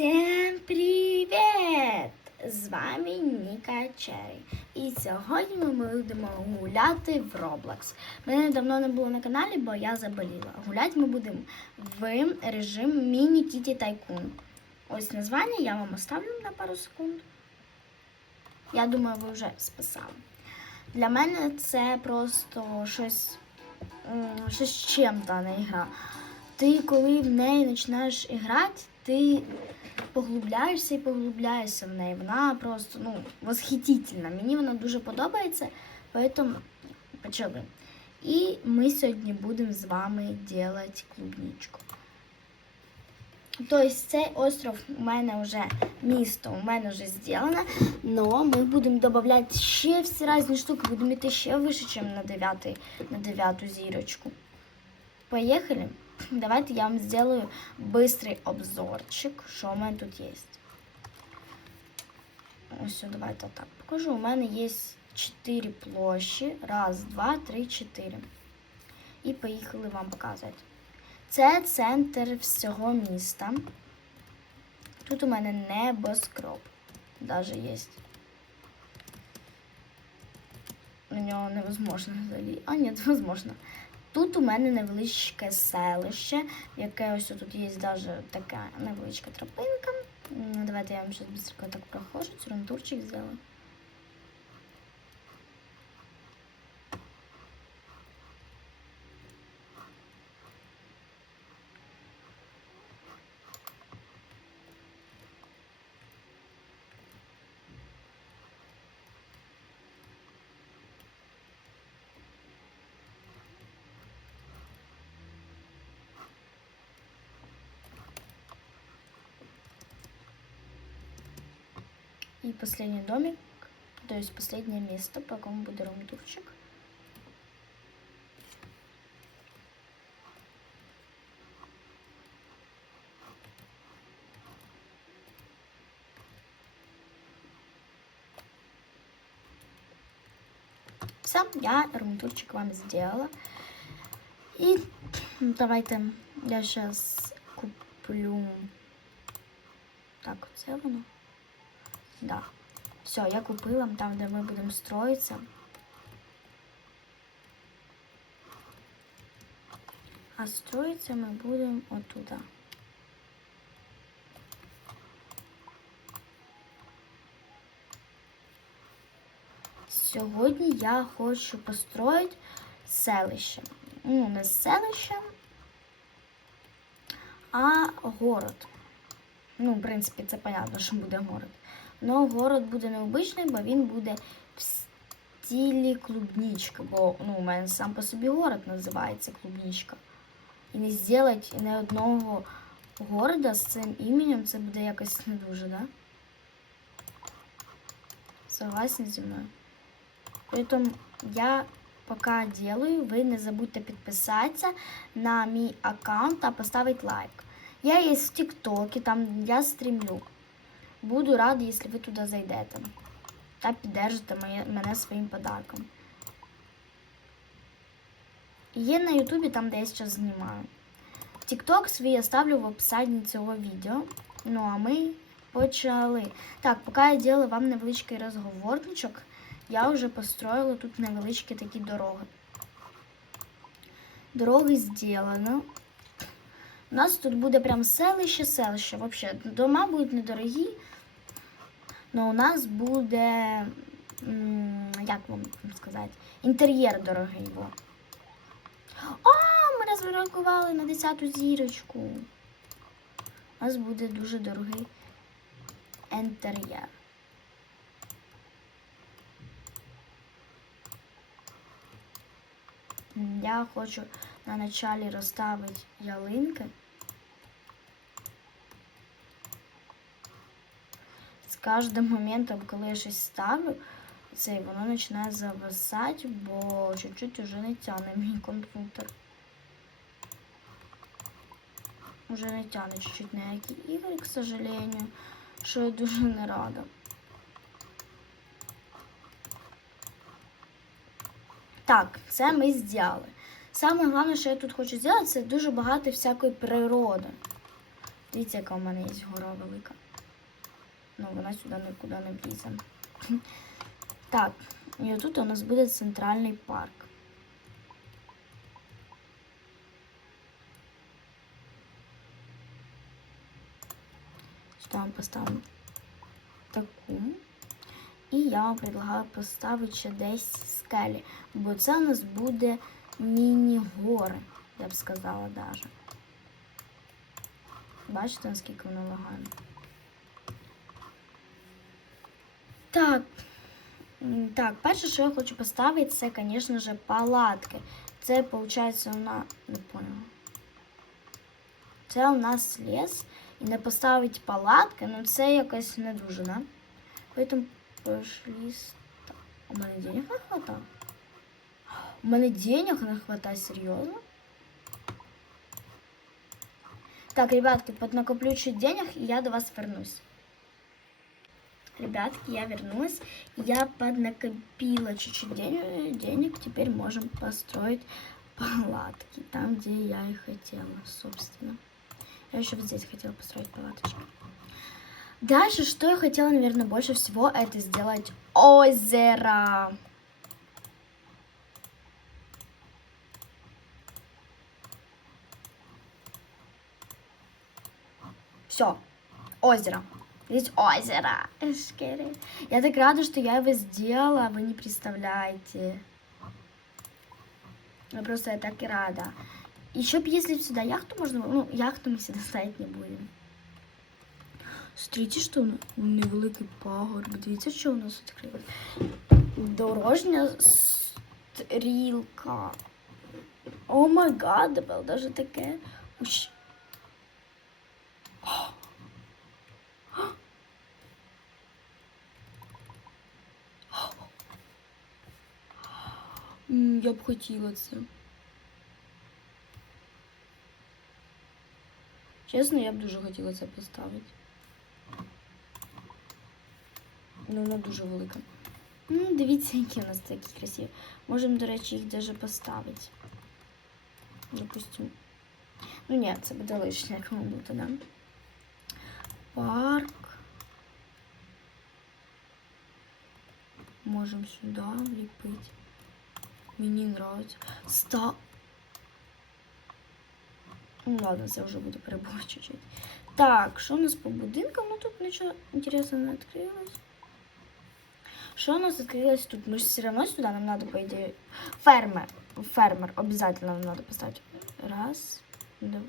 Всім привіт! З вами Ніка Черрі. І сьогодні ми будемо гуляти в Roblox. Мене давно не було на каналі, бо я заболіла. Гуляти ми будемо в режим Міні Кіті Тайкун. Ось названня я вам оставлю на пару секунд. Я думаю, ви вже списали. Для мене це просто щось, щось з чим-то не гра. Ти, коли в неї починаєш грати, ти поглубляєшся і поглубляєшся в неї. Вона просто ну, восхитительна. Мені вона дуже подобається, тому почали. І ми сьогодні будемо з вами робити клубничку. Тобто цей остров у мене вже місто у мене вже зроблено, але ми будемо додавати ще всі різні штуки, будемо йти ще вище, ніж на 9, на 9 зірочку. Поїхали? Давайте я вам сделаю быстрый обзорчик, що у мене тут є. Ось, давайте так покажу. У мене є 4 площі. Раз, два, три, чотири. І поїхали вам показувати. Це центр всього міста. Тут у мене небоскроб. Даже є. На нього невозможно взагалі. А, ні, возможно. Тут у мене невеличке селище, яке ось тут є навіть така невеличка тропинка. Давайте я вам щось быстренько так прохожу, цюрантурчик зробила. И последний домик, то есть последнее место, по какому буде румтурчик. Все, я румтурчик вам сделала. И давайте я сейчас куплю. Так, це воно. Да. Все, я купила там, де ми будемо строїтися. А строїтися ми будемо отуда. Сьогодні я хочу построїти селище. Ну, не селище, а город. Ну, в принципі, це понятно, що буде город. Но город буде необичний, бо він буде в стилі клубничка. Бо ну, у мене сам по собі город називається клубничка. І не зробити ні одного города з цим іменем це буде якось не дуже, да? Согласні зі мною? Поэтому я пока делаю, ви не забудьте підписатися на мій аккаунт та поставити лайк. Я є в ТикТоке, там я стрімлю. Буду рада, якщо ви туди зайдете та піддержите мене своїм подарком. Є на Ютубі там, де я зараз знімаю. Тікток свій я ставлю в описанні цього відео. Ну а ми почали. Так, поки я діла вам невеличкий розговорничок, я вже построїла тут невеличкі такі дороги. Дороги зроблено. У нас тут буде прям селище-селище. Вообще, дома будуть недорогі, але у нас буде, як вам сказати, інтер'єр дорогий. О, ми розрахували на 10-ту зірочку. У нас буде дуже дорогий інтер'єр. Я хочу на началі розставити ялинки. З кожним моментом, коли я щось ставлю, це воно починає зависати, бо чуть-чуть уже не тягне мій комп'ютер. Уже не тягне чуть-чуть ніякі ігри, к сожалению, що я дуже не рада. Так, це ми зробили. Саме головне, що я тут хочу зробити, це дуже багато всякої природи. Дивіться, яка у мене є гора велика. Ну, вона сюди нікуди не влізе. Так, і отут у нас буде центральний парк. Сюди ми поставимо таку. І я вам предлагаю поставити ще десь скелі, бо це у нас буде міні-гори, я б сказала даже. Бачите, наскільки воно лагає? Так. Так, перше, що я хочу поставити, це, звісно ж, палатки. Це, виходить, у нас. Не поняла. Це у нас ліс. І не поставити палатки, ну це якось не дуже, да? Поэтому пошли. У мене денег не хватає? У мене денег не хватає, серйозно? Так, ребятки, поднакоплю чуть денег, и я до вас вернусь. Ребятки, я вернулась. Я поднакопила чуть-чуть денег, денег. Теперь можем построить палатки там, где я и хотела, собственно. Я еще вот здесь хотела построить палаточки. Дальше, что я хотела, наверное, больше всего, это сделать озеро. Все, озеро. Здесь озеро. Эшкери. Я так рада, что я его сделала, вы не представляете. Я просто я так и рада. Еще бы, если сюда яхту можно было, ну, яхту мы сюда ставить не будем. Смотрите, що у нас невеликий пагорб. Дивіться, що у нас відкрилось. Дорожня стрілка. О май гад, Дебел, даже таке. Я б хотіла це. Чесно, я б дуже хотіла це поставити. Ну, вона дуже велика. Ну, дивіться, які у нас такі красиві. Можемо, до речі, їх даже поставити. Допустим. Ну ні, це буде воно буде, да? Парк. Можемо сюди вліпити. Мені нравится. Ста. Ну ладно, це вже буде перебор чуть-чуть. Так, що у нас по будинкам? Ну тут нічого інтересного не відкрилось. Что у нас открылось тут? Мы же все равно сюда нам надо, по идее, фермер. Фермер обязательно нам надо поставить. Раз, два.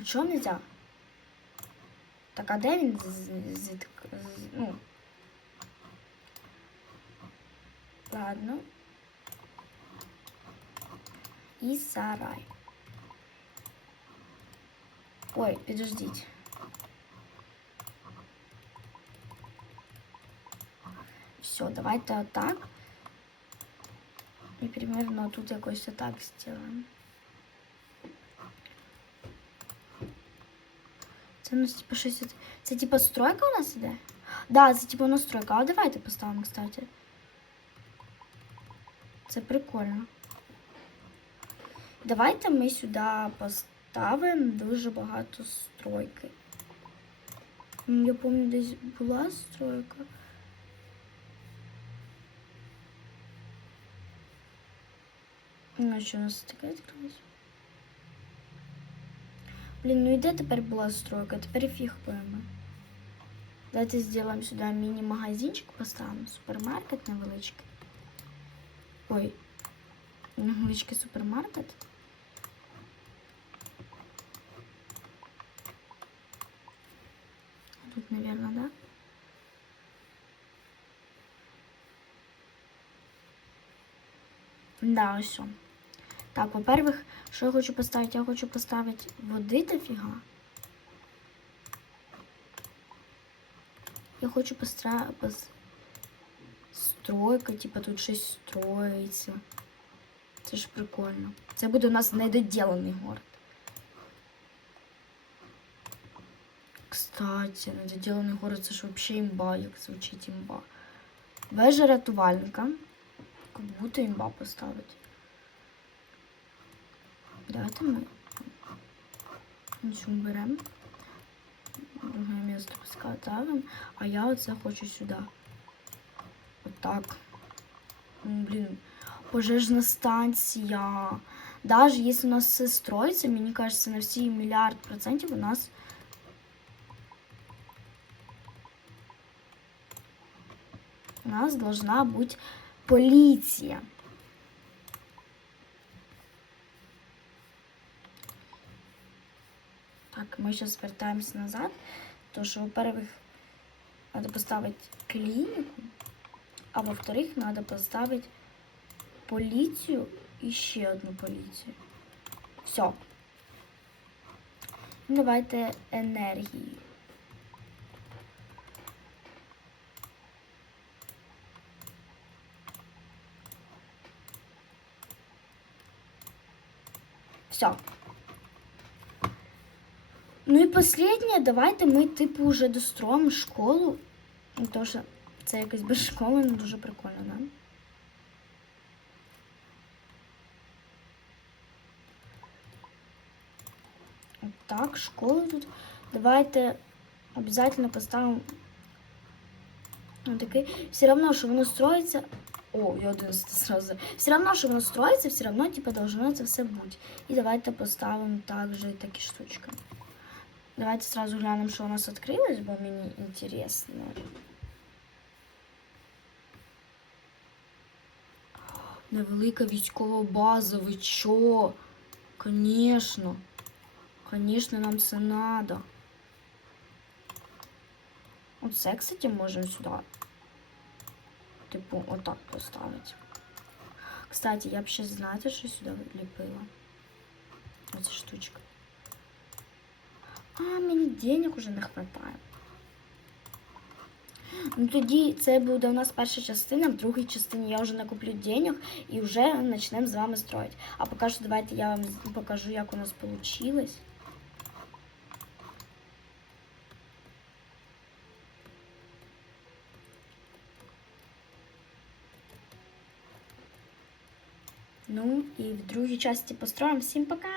А чого нельзя? Так, а де ну, Ладно. И сарай. Ой, подождите. Все, давайте так. І примерно тут якось так сделаем. Це у нас типа щось. Це типа стройка у нас іде? Да, це типа настройка. А давайте поставимо, кстати. Це прикольно. Давайте ми сюди поставимо дуже багато стройки. Я пам'ятаю, десь була стройка. Ну, що у нас таке відкрилось? Блін, ну і де тепер була стройка? Тепер фіг пойме. Давайте зробимо сюди міні-магазинчик, поставимо супермаркет невеличкий. Ой, невеличкий супермаркет. Тут, наверное, да? Да, ось. Так, во-первых, що я хочу поставити? Я хочу поставити води дофіга. Я хочу постра... пос... стройка, типа тут щось строїться. Це ж прикольно. Це буде у нас недоділений город. Кстати, недоділений город це ж взагалі імба, як звучить імба. Вежа рятувальника. Как будто імба поставить. Давайте ми цю беремо. Друге місце ставимо. А я оце хочу сюди. Отак. Ну, блін, пожежна станція. Даже если у нас все строится, мне кажется, на все миллиард процентов у нас у нас должна быть полиция. Так, мы сейчас вертаемся назад. То, что, во-первых, надо поставить клинику, а во-вторых, надо поставить поліцію і ще одну поліцію. Все. Давайте енергії. Все. Ну і последнє, давайте ми, типу, вже достроїмо школу. Ну, Тому що це якось без школи не дуже прикольно, да? Так, школу тут. Давайте обязательно поставимо ну, такий. Все равно, що воно строїться. О, я 11 сразу. Все равно, що воно строїться, все равно, типа, должно це все бути. І давайте поставимо також такі штучки. Давайте сразу глянемо, що у нас відкрилось, бо мені інтересно. Невелика військова база, ви чо? Конечно. Конечно, нам це надо. Оце, кстати, можемо сюди. Типу, отак поставити. Кстати, я б ще знаєте, що сюди ліпила. Оця штучка. А, мені денег уже не хватає. Ну тоді це буде у нас перша частина, в другій частині я вже накуплю денег і вже почнемо з вами строїти. А поки що давайте я вам покажу, як у нас вийшло. Ну і в другій часті построїмо. Всім пока!